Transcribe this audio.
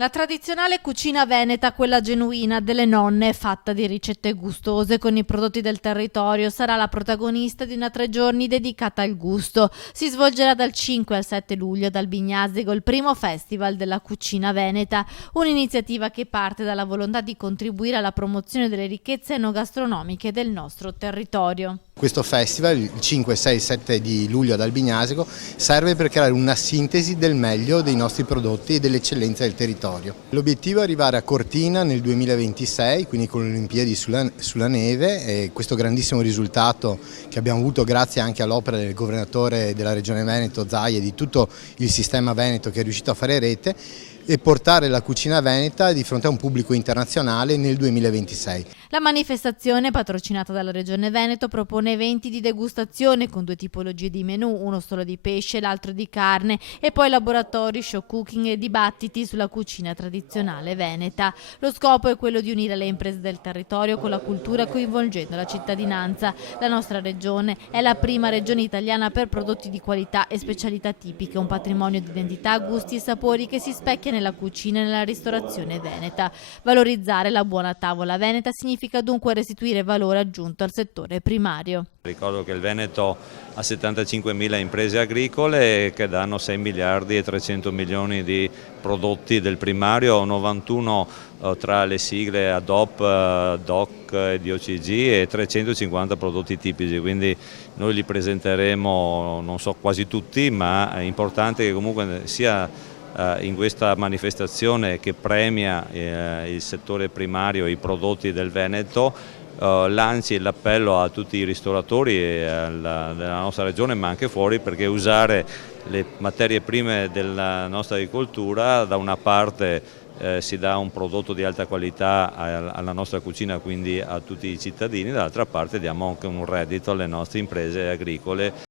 La tradizionale cucina veneta, quella genuina delle nonne, fatta di ricette gustose con i prodotti del territorio, sarà la protagonista di una 3 giorni dedicata al gusto. Si svolgerà dal 5 al 7 luglio ad Albignasego, il primo festival della cucina veneta, un'iniziativa che parte dalla volontà di contribuire alla promozione delle ricchezze enogastronomiche del nostro territorio. Questo festival, il 5, 6, 7 di luglio ad Albignasego, serve per creare una sintesi del meglio dei nostri prodotti e dell'eccellenza del territorio. L'obiettivo è arrivare a Cortina nel 2026, quindi con le Olimpiadi sulla neve, e questo grandissimo risultato che abbiamo avuto grazie anche all'opera del governatore della Regione Veneto, Zaia, e di tutto il sistema veneto che è riuscito a fare rete, e portare la cucina veneta di fronte a un pubblico internazionale nel 2026. La manifestazione, patrocinata dalla Regione Veneto, propone eventi di degustazione con 2 tipologie di menù, uno solo di pesce e l'altro di carne, e poi laboratori, show cooking e dibattiti sulla cucina tradizionale veneta. Lo scopo è quello di unire le imprese del territorio con la cultura, coinvolgendo la cittadinanza. La nostra regione è la prima regione italiana per prodotti di qualità e specialità tipiche, un patrimonio di identità, gusti e sapori che si specchia nella cucina e nella ristorazione veneta. Valorizzare la buona tavola veneta significa dunque restituire valore aggiunto al settore primario. Ricordo che il Veneto ha 75.000 imprese agricole che danno 6 miliardi e 300 milioni di prodotti del primario, 91 tra le sigle ADOP, DOC e DOCG e 350 prodotti tipici, quindi noi li presenteremo, non so, quasi tutti, ma è importante che comunque sia in questa manifestazione che premia il settore primario e i prodotti del Veneto, lanci l'appello a tutti i ristoratori della nostra regione, ma anche fuori, perché usare le materie prime della nostra agricoltura, da una parte si dà un prodotto di alta qualità alla nostra cucina, quindi a tutti i cittadini, dall'altra parte diamo anche un reddito alle nostre imprese agricole.